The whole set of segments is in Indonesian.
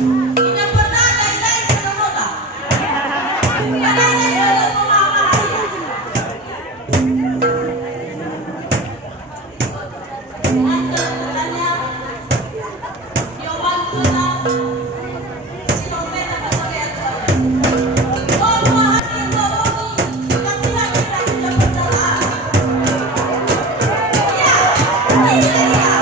Tidak pernah ada yang ketemu tak? Ada yang ketemu mama dia. Ada katanya dia waktu nak si dompet apa saya tahu. Oh mahal itu tapi tidak tidak pernah. Ya, ini dia.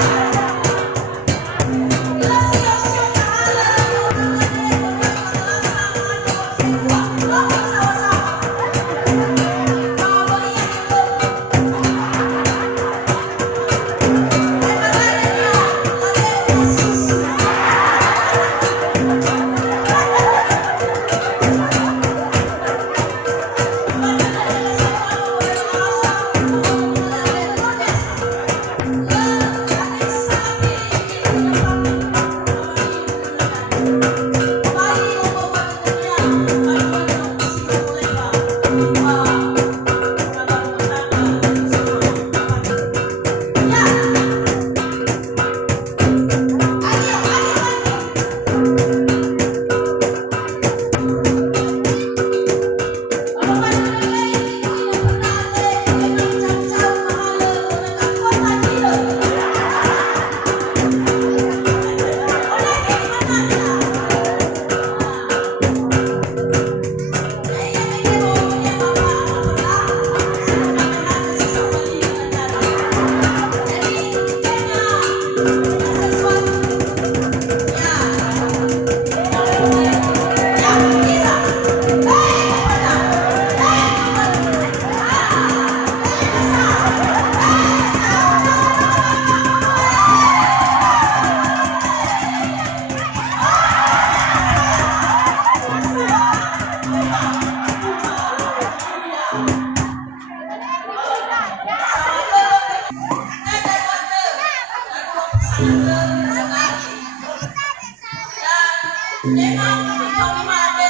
Memang kami ada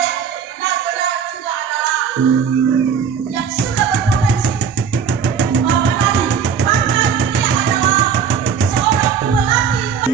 benar-benar juga adalah yang sudah berpotensi. Bahwa nanti bahkan dia adalah seorang pelatih.